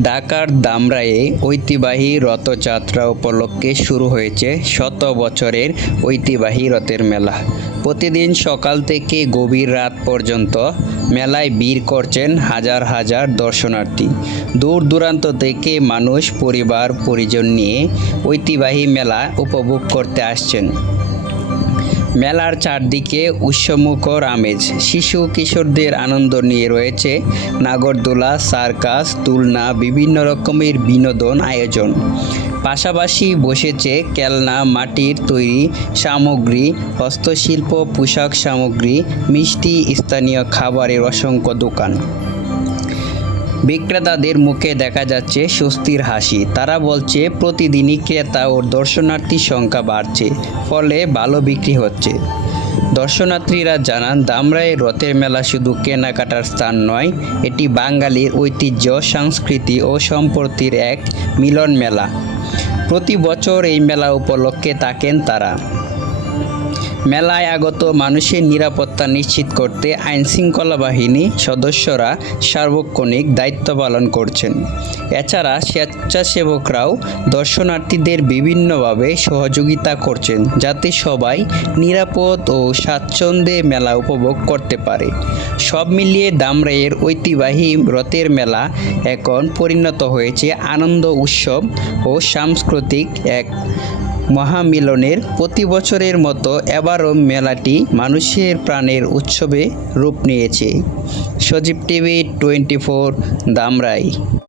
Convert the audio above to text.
ঢাকার ধামরাইয়ে ঐতিহ্যবাহী রথযাত্রা উপলক্ষে শুরু হয়েছে শত বছরের ঐতিহ্যবাহী রথের মেলা। প্রতিদিন সকাল থেকে গভীর রাত পর্যন্ত মেলায় ভিড় করছেন হাজার হাজার দর্শনার্থী। দূর দূরান্ত থেকে মানুষ পরিবার পরিজন নিয়ে ঐতিহ্যবাহী মেলা উপভোগ করতে আসছেন। মেলার চারদিকে উৎসবমুখর আমেজ, শিশু কিশোরদের আনন্দ নিয়ে রয়েছে নাগরদোলা, সার্কাস, দোলনা, বিভিন্ন রকমের বিনোদন আয়োজন। পাশাপাশি বসেছে খেলনা, মাটির তৈরি সামগ্রী, হস্তশিল্প, পোশাক সামগ্রী, মিষ্টি, স্থানীয় খাবারের অসংখ্য দোকান। বিক্রেতাদের মুখে দেখা যাচ্ছে স্বস্তির হাসি। তারা বলছে প্রতিদিনই ক্রেতা ও দর্শনার্থীর সংখ্যা বাড়ছে, ফলে ভালো বিক্রি হচ্ছে। দর্শনার্থীরা জানান, ধামরাইয়ের রথের মেলা শুধু কেনাকাটার স্থান নয়, এটি বাঙালির ঐতিহ্য, সংস্কৃতি ও সম্প্রীতির এক মিলন মেলা। প্রতি বছর এই মেলা উপলক্ষে থাকেন তারা। মেলায় আগত মানুষের নিরাপত্তা নিশ্চিত করতে আইনশৃঙ্খলা বাহিনী সদস্যরা সার্বক্ষণিক দায়িত্ব পালন করছেন। এছাড়া স্বেচ্ছাসেবকরাও দর্শনার্থীদের বিভিন্নভাবে সহযোগিতা করছেন, যাতে সবাই নিরাপদ ও স্বাচ্ছন্দ্যে মেলা উপভোগ করতে পারে। সব মিলিয়ে ধামরাইয়ের ঐতিহ্যবাহী রথের মেলা এখন পরিণত হয়েছে আনন্দ উৎসব ও সাংস্কৃতিক এক মহামিলনের। প্রতি বছরের মতো এবারও মেলাটি মানুষের প্রাণের উৎসবে রূপ নিয়েছে। সজীব টিভি 24, ধামরাই।